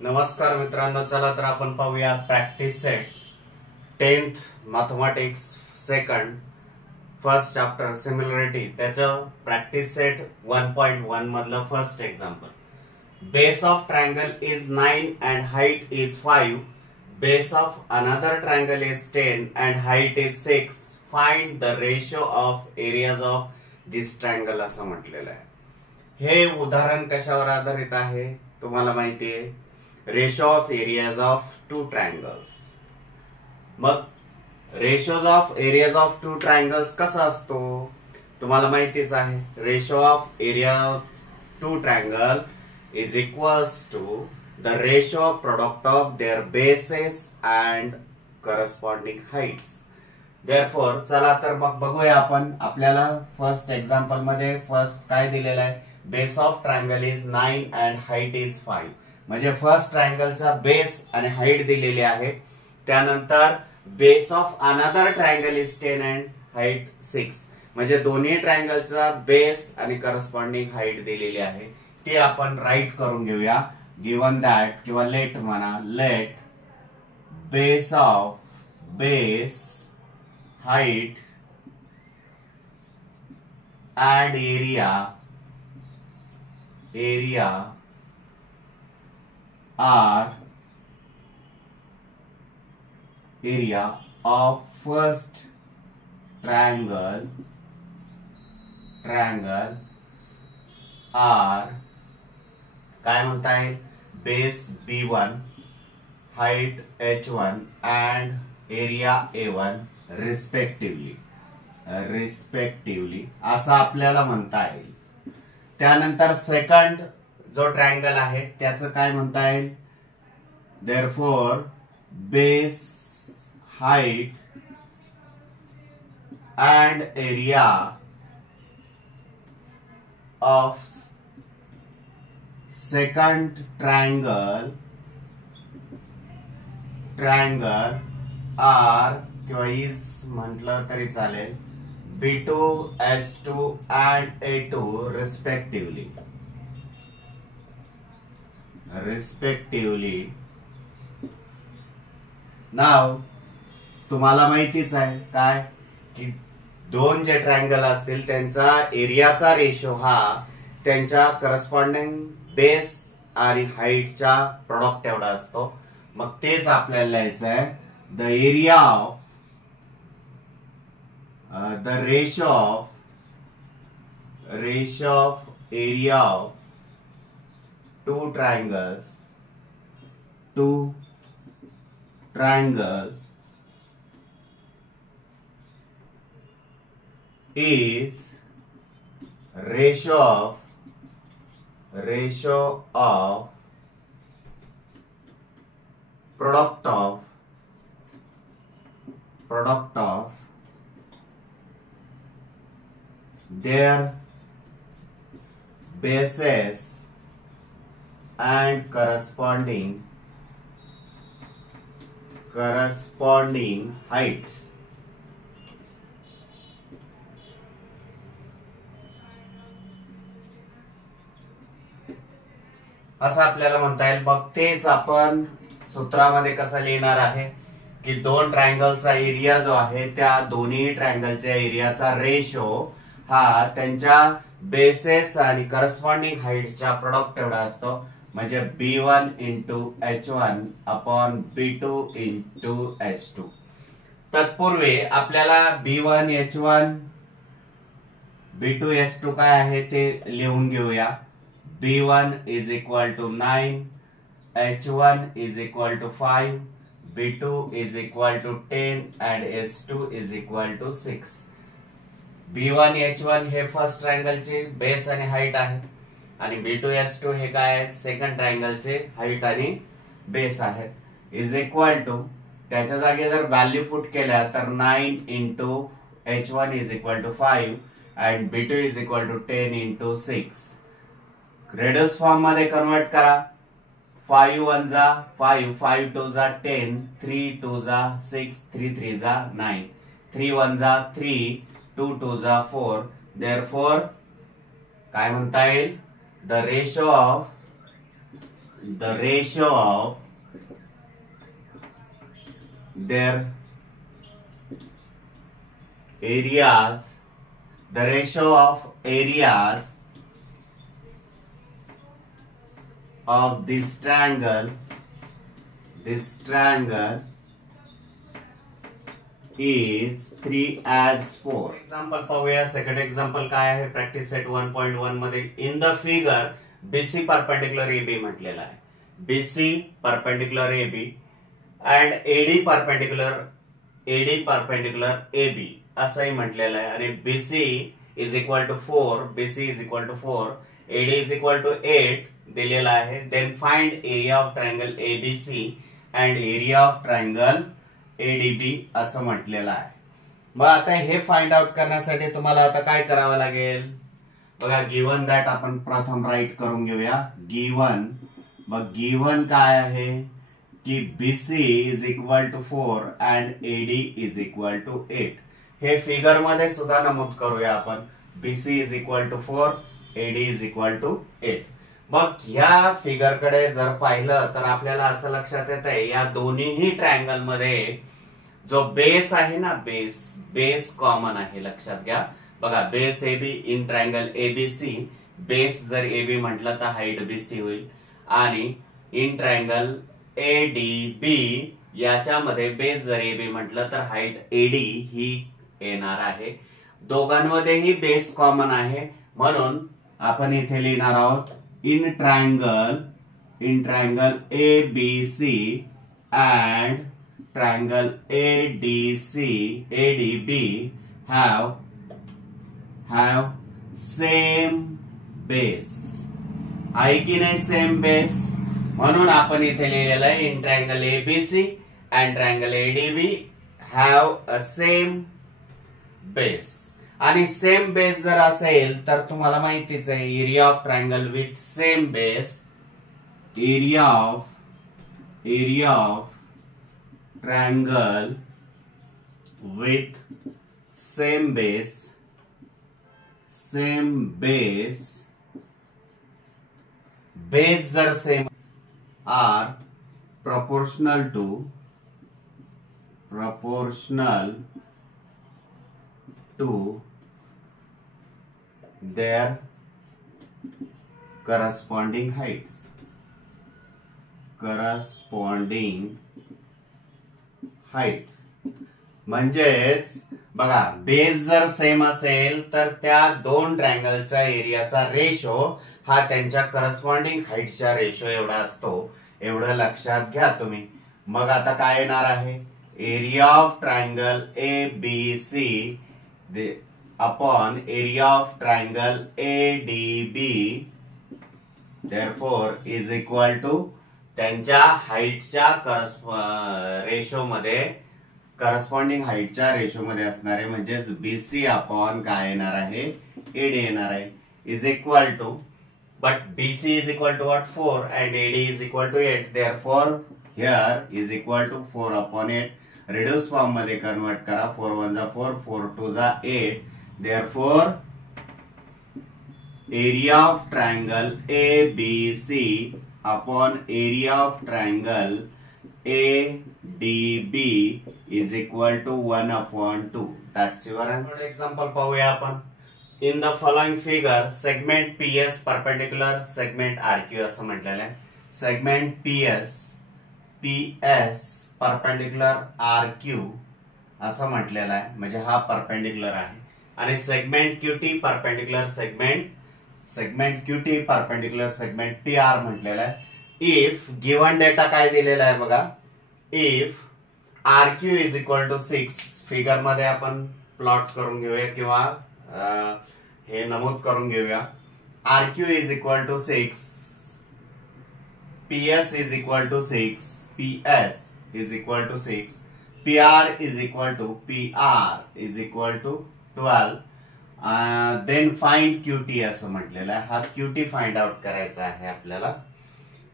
नमस्कार मित्रांनो, चला तर आपण पाहूया practice set 10th mathematics second first chapter similarity त्याचं प्रॅक्टिस सेट 1.1 मधलं first example. Base of triangle is 9 and height is 5. Base of another triangle is 10 and height is 6. Find the ratio of areas of this triangle असं म्हटलेलं आहे. हे उदाहरण कशावर आधारित आहे तुम्हाला माहिती आहे. Ratio of areas of two triangles. मग ratios of areas of two triangles कसा असतो तुम्हाला माहितीच आहे. Ratio of area two triangle is equals to the ratio of product of their bases and corresponding heights. Therefore चला तर मग बघूया आपण. आपल्याला फर्स्ट एक्झाम्पल मध्ये फर्स्ट काय दिलेलं आहे. Base of triangle is 9 and height is 5. म्हणजे फर्स्ट ट्रायंगलचा बेस आणि हाईट दिलेली आहे. त्यानंतर base of another triangle is 10 and height 6. म्हणजे दोन्ही ट्रायंगलचा बेस आणि करस्पॉन्डिंग हाईट दिलेली आहे. ती आपण राईट करून घेऊया. गिवन दॅट किंवा लेट म्हणा. Let base height and area are area of first triangle are काय म्हणता येईल. Base B1, height H1 and area A1 respectively असं आपल्याला म्हणता येईल. त्यानंतर सेकंड जो ट्रायंगल आहे त्याचं काय म्हणता येईल. Therefore base height and area of second triangle are किंवा इज म्हटलं तरी चालेल. B2, S2 and A2 respectively. नाव तुम्हाला माहितीच आहे काय की दोन जे ट्रायंगल असतील त्यांचा एरियाचा रेशो हा त्यांच्या करस्पॉन्डिंग बेस आणि हाईटच्या प्रोडक्ट एवढा असतो. मग तेच आपल्याला लिहायचं आहे. The area of the ratio of area of two triangles is ratio of product of their bases and corresponding heights. असं आपल्याला म्हणता येईल. मग तेच आपण सूत्रामध्ये कसं लिहिणार आहे की दोन ट्रायंगलचा एरिया जो आहे त्या दोन्ही ट्रायंगलच्या एरियाचा रेशो हा त्यांच्या बेसेस आणि करस्पॉन्डिंग हाईट्सच्या प्रोडक्ट एवढा असतो. म्हणजे B1 into H1 upon B2 into H2. तत्पूर्वी आपल्याला B1 H1 B2 H2 काय आहे ते लिहून घेऊया. B1 is equal to 9, H1 is equal to 5, B2 is equal to 10 and H2 is equal to 6. B1 H1 हे फर्स्ट ट्रायंगलचे base आणि हाईट आहे आणि B2 S2 हे काय आहेत सेकंड ट्रायंगलचे हाईट आणि बेस आहेत. इज इक्वल टू त्याच्या जागी जर व्हॅल्यू पुट केल्या तर 9 into H1 is equal to 5 and B2 is equal to 10 into 6. Radius form मध्ये कन्वर्ट करा. 5 1 जा 5, 5 2 जा 10, 3 2 जा 6, 3 3 जा 9, 3 1 जा 3, 2 2 जा 4. देअरफॉर काय म्हणता येईल. The ratio of the ratio of their areas, the ratio of areas of this triangle is 3:4. Example पाहूया. सेकंड एक्झाम्पल काय आहे प्रॅक्टिस सेट 1.1 मध्ये. In the figure BC perpendicular AB म्हटलेला आहे. BC perpendicular AB and AD perpendicular AB असंही म्हटलेलं आहे. आणि BC is equal to 4, BC is equal to 4, AD is equal to 8 दिलेला आहे. Then find area of triangle ABC and area of triangle ADB असं म्हटलेलं आहे. मग आता हे फाइंड आउट करण्यासाठी तुम्हाला आता काय करावं लागेल बघा. गिवन दॅट आपण प्रथम राईट करून घेऊया. गिवन काय आहे की BC is equal to 4 and AD is equal to 8. हे फिगर मध्ये सुद्धा नमूद करूया आपण. BC is equal to 4, AD is equal to 8. मग ह्या फिगर कडे जर पाहिलं तर आपल्याला असं लक्षात येत आहे या दोन्हीही ट्रायंगल मध्ये जो बेस आहे ना, बेस कॉमन आहे. लक्षात घ्या बघा. Base AB in triangle ABC, base जर एबी म्हटलं तर हाईट बीसी होईल. आणि इन ट्रायंगल एडीबी याच्यामध्ये बेस जर एबी म्हटलं तर हाईट एडी ही येणार आहे. दोघांमध्येही बेस कॉमन आहे म्हणून आपण इथे लिहिणार आहोत in triangle ABC and triangle ADB have same base. आहे की नाही सेम बेस. म्हणून आपण इथे लिहिलेलं आहे in triangle ABC and triangle ADB have a same base. आणि सेम बेस जर असेल तर तुम्हाला माहितीच आहे area of triangle with same base, area of triangle with same base जर same are proportional to their corresponding heights. म्हणजेच बघा बेस जर सेम असेल तर त्या दोन ट्रायंगलच्या एरियाचा रेशो हा त्यांच्या करस्पॉन्डिंग हाईटच्या रेशो एवढा असतो. एवढं लक्षात घ्या तुम्ही. मग आता काय येणार आहे area of triangle ABC upon area of triangle ADB therefore is equal to त्यांच्या हाईटच्या रेशो मध्ये करस्पॉन्डिंग हाईटच्या रेशो मध्ये असणारे म्हणजेच बीसी अपॉन काय येणार आहे एडी येणार आहे is equal to. But BC is equal to what 4 and AD is equal to 8. Therefore here is equal to 4 upon 8. Reduce form मध्ये कन्वर्ट करा. 4 1 जा 4, 4 2 जा 8. Therefore area of triangle ABC upon area of triangle ADB is equal to 1 upon 2. That's your answer. Example पाहूया आपण. In the following figure, segment PS perpendicular segment RQ असं म्हटलेलं आहे. Segment PS perpendicular RQ असं म्हटलेलं आहे. म्हणजे हा परपेंडिक्युलर आहे. आणि segment QT perpendicular segment QT perpendicular segment PR म्हटलेला आहे. इफ गिवन डेटा काय दिलेला आहे बघा. If RQ is equal to 6 figure मध्ये आपण प्लॉट करून घेऊया किंवा हे नमूद करून घेऊया. RQ is equal to 6, PS is equal to 6, PS is equal to 6, PR is equal to 12. Then find QT असं म्हटलेलं आहे. हा QT फाइंड आउट करायचा आहे आपल्याला.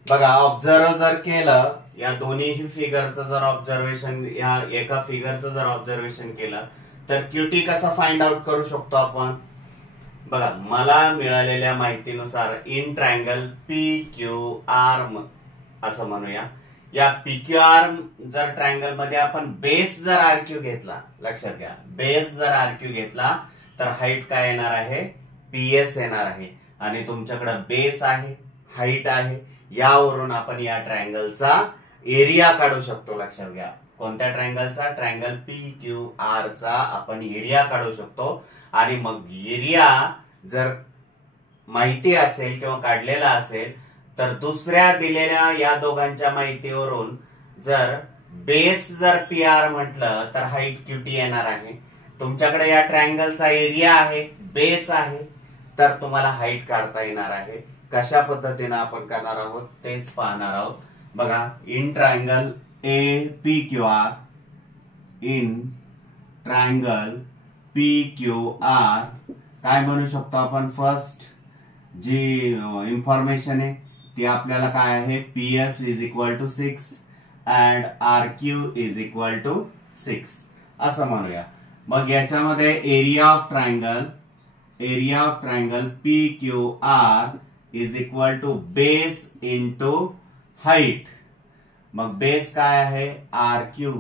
बघा ऑब्झर्व जर केलं या दोन्ही फिगरचं जर ऑब्झर्वेशन या एका फिगरचं जर ऑब्झर्वेशन केलं तर QT कसं फाइंड आउट करू शकतो आपण. बघा, मला मिळालेल्या माहितीनुसार in triangle P Q R असं म्हणूया. या पी क्यू आर जर ट्रायंगल मध्ये आपण बेस जर आर क्यू घेतला, लक्षात घ्या, बेस जर आर क्यू घेतला तर हाईट काय येणार आहे, पीएस येणार आहे. आणि तुमच्याकडे बेस आहे, हाईट आहे, यावरून आपण या ट्रायंगलचा एरिया काढू शकतो. लक्षात घ्या, कोणत्या ट्रायंगलचा, ट्रायंगल पी क्यू आर चा आपण एरिया काढू शकतो. आणि मग एरिया जर माहिती असेल किंवा काढलेला असेल तर दुसऱ्या दिलेल्या या दोघांच्या माहितीवरून जर बेस जर पी आर म्हटलं तर हाईट क्यूटी येणार आहे. तुमच्याकडे या ट्रायंगलचा एरिया आहे, बेस आहे, तर तुम्हाला हाईट काढता येणार आहे. कशा पद्धतीने आपण करणार आहोत तेच पाहणार आहोत. बघा, in triangle A P Q R, in triangle P Q R काय म्हणू शकतो आपण, फर्स्ट जी इन्फॉर्मेशन आहे ती आपल्याला काय आहे, PS is equal to 6 and R Q is equal to 6 असं म्हणूया. मग याच्यामध्ये area of triangle P Q R is equal to base into height. मग बेस काय आहे, आर क्यू,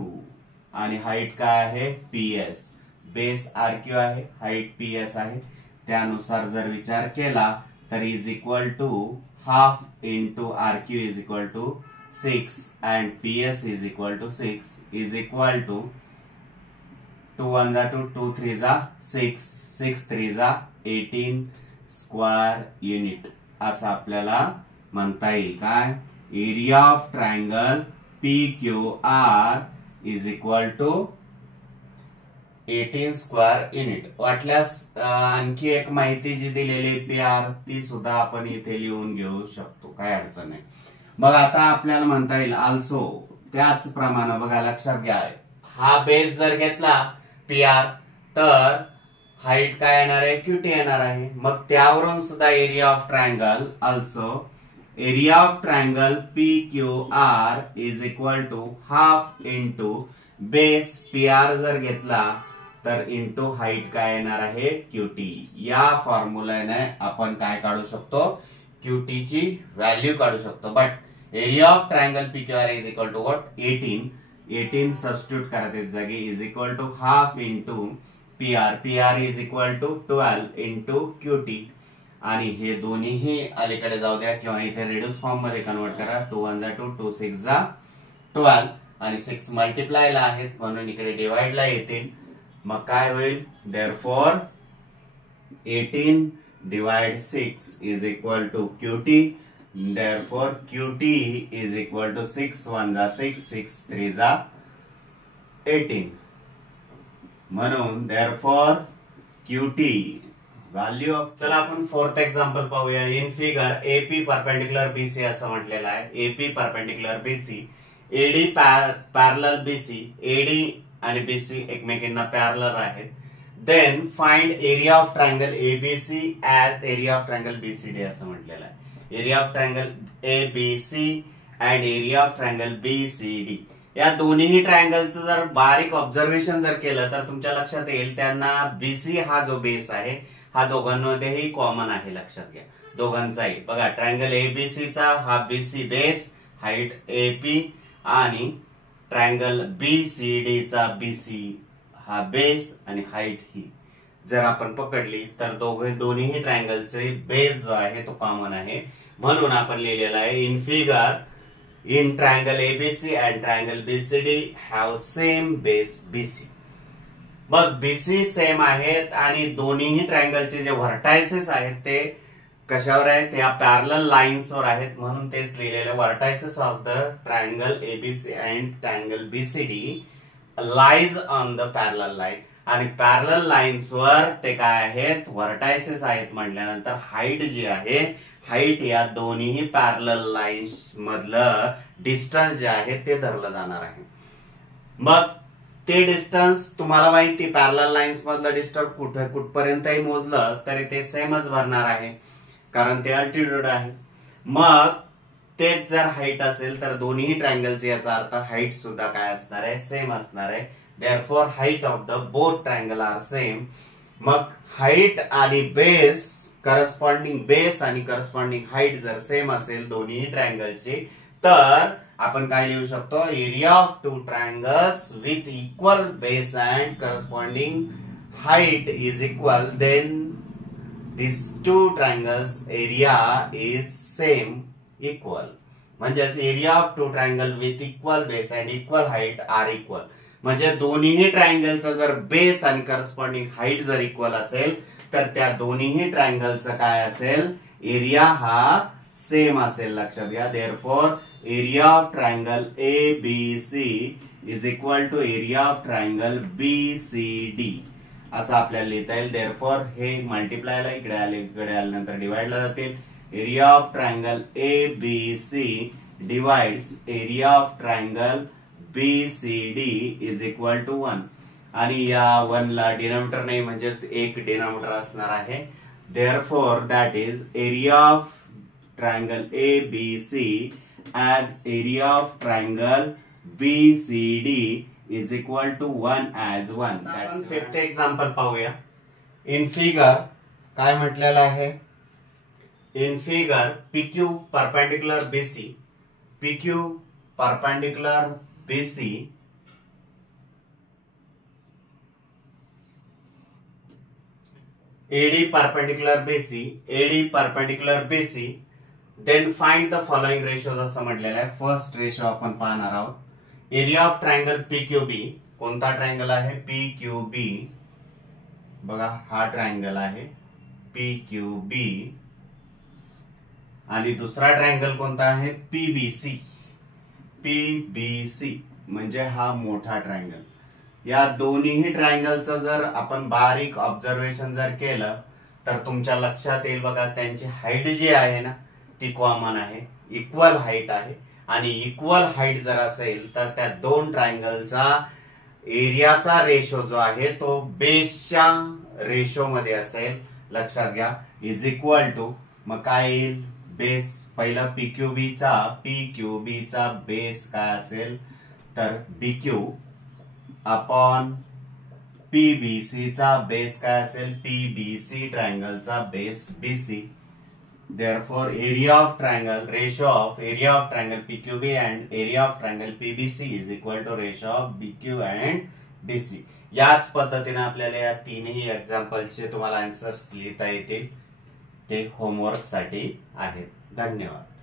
आणि हाईट काय आहे, पीएस. बेस आर क्यू आहे, हाईट पीएस आहे. त्यानुसार जर विचार केला तर is equal to half into R Q is equal to 6 and PS is equal to 6 is equal to 2 1 जा 2, 2 3 जा 6, 6 3 जा 18 स्क्वेअर युनिट असं आपल्याला म्हणता येईल. काय, area of triangle P Q R is equal to 18 square unit. वाटल्यास आणखी एक माहिती जी दिलेली पी आर ती सुद्धा आपण इथे लिहून घेऊ शकतो, काय अडचण नाही. मग आता आपल्याला म्हणता येईल आल्सो, त्याचप्रमाणे बघा, लक्षात घ्या, हा बेस जर घेतला पी आर तर हाईट काय येणार आहे, क्यूटी येणार आहे. मग त्यावरून सुद्धा area of triangle, also area of triangle P Q R is equal to half into base P R जर घेतला तर इंटू हाईट काय येणार आहे, क्यूटी. या फॉर्म्युलाने आपण काय काढू शकतो, क्यूटीची व्हॅल्यू काढू शकतो. But area of triangle P Q R is equal to what, 18 substitute करायचे जागी, is equal to half into P R is equal to 12 into QT. आणि हे दोन्हीही अलीकडे जाऊ द्या किंवा इथे रिड्यूस फॉर्म मध्ये कन्वर्ट करा. 2 1 जा 2, 2 6 जा 12 आणि 6 मल्टिप्लायला आहेत म्हणून इकडे डिवाइडला येतील. मग काय होईल, therefore 18 divide 6 is equal to QT. Therefore QT is equal to 6 1 जा 6, 6 3 जा 18. म्हणून देअरफॉर क्यूटी व्हॅल्यू ऑफ. चला आपण फोर्थ एक्झाम्पल पाहूया. In figure AP perpendicular BC असं म्हटलेलं आहे. AP perpendicular BC, AD parallel BC, AD आणि बीसी एकमेकांना पॅरलल आहेत. Then find area of triangle ABC as area of triangle BCD असं म्हटलेलं आहे. Area of triangle ABC and area of triangle BCD या दोन्ही ट्रायंगलचं जर बारीक ऑब्झर्वेशन जर केलं तर तुमच्या लक्षात येईल त्यांना बीसी हा जो बेस आहे हा दोघांमध्येही कॉमन आहे. लक्षात घ्या दोघांचाही. बघा, ट्रायंगल एबीसीचा हा बीसी बेस, हाईट एपी, आणि ट्रायंगल बीसीडी चा बीसी हा बेस आणि हाईट ही जर आपण पकडली तर दोन्ही ट्रायंगलचे बेस जो आहे तो कॉमन आहे. म्हणून आपण लिहिलेला आहे in figure in triangle ABC and triangle BCD have same base BC. मग बीसी सेम आहेत आणि दोन्ही ट्रायंगलचे जे व्हर्टायसेस आहेत ते कशावर आहेत, या पॅरलल लाईन्स वर आहेत. म्हणून तेच लिहिलेले vertices of the triangle ABC and triangle BCD lies on the parallel line. आणि पॅरलल लाईन्स वर ते काय आहेत, व्हर्टायसेस आहेत. म्हटल्यानंतर हाईट जी आहे, हाईट या दोन्ही पॅरलल लाईन्स मधलं डिस्टन्स जे आहे ते धरलं जाणार आहे. मग ते डिस्टन्स तुम्हाला माहिती, पॅरलल लाईन्स मधलं डिस्टन्स कुठपर्यंतही मोजलं तरी ते सेमच भरणार आहे कारण ते अल्टिट्यूड आहे. मग तेच जर हाईट असेल तर दोन्ही ट्रायंगलचे याचा अर्थ हाईट सुद्धा काय असणार आहे, सेम असणार आहे. Therefore height of the both triangle are same. मग हाईट आणि बेस करस्पॉन्डिंग बेस आणि करस्पॉन्डिंग हाईट जर सेम असेल दोन्ही ट्रायंगलची, तर आपण काय लिहू शकतो, area of two triangles with equal base and corresponding height is equal, then this two triangles area is same equal. म्हणजेच area of two triangle with equal base and equal height are equal. म्हणजे दोन्हीही ट्रायंगलचा जर base आणि corresponding height जर equal असेल तर त्या दोन्हीही ट्रायंगलचं काय असेल, एरिया हा सेम असेल. लक्षात घ्या. Therefore area of triangle A B C is equal to area of triangle B C D असं आपल्याला लिहिता येईल. देअरफॉर हे मल्टिप्लायला इकडे आल्यानंतर डिवाइडला जातील. Area of triangle A B C divides area of triangle B C D is equal to 1. आणि या 1 ला डिनॉमिनेटर नाही म्हणजेच एक डिनॉमिनेटर असणार आहे. Therefore that is area of triangle A B C as area of triangle B C D is equal to 1 as 1. आपण fifth example पाहूया. इन फिगर काय म्हटलेलं आहे, in figure PQ perpendicular BC, PQ perpendicular BC AD perpendicular BC, AD perpendicular BC, then find the following ratios असं म्हटलेलं आहे. First ratio आपण पाहणार आहोत. एरिया ऑफ ट्रायंगल PQB, कोणता ट्रायंगल आहे, PQB. बघा हा ट्रायंगल आहे PQB आणि दुसरा ट्रायंगल कोणता आहे, PBC. PBC म्हणजे हा मोठा ट्रायंगल. या दोन्ही ट्रायंगलचं जर आपण बारीक ऑब्झर्वेशन जर केलं तर तुमच्या लक्षात येईल बघा, त्यांची हाईट जी आहे ना ती कॉमन आहे, इक्वल हाईट आहे. आणि इक्वल हाईट जर असेल तर त्या दोन ट्रायंगलचा एरियाचा रेशो जो आहे तो बेसच्या रेशो मध्ये असेल. लक्षात घ्या. इज इक्वल टू, मग काय येईल, बेस पहिला PQBचा बेस काय असेल तर BQ अपॉन PBC चा बेस काय असेल, PBC ट्रायंगलचा base BC. Therefore area of triangle, ratio of area of triangle PQB and area of triangle PBC is equal to ratio of BQ and BC. याच पद्धतीने आपल्याला या तीनही एक्झाम्पलचे तुम्हाला आन्सर्स लिहिता येतील. ते होमवर्क साठी आहेत. धन्यवाद.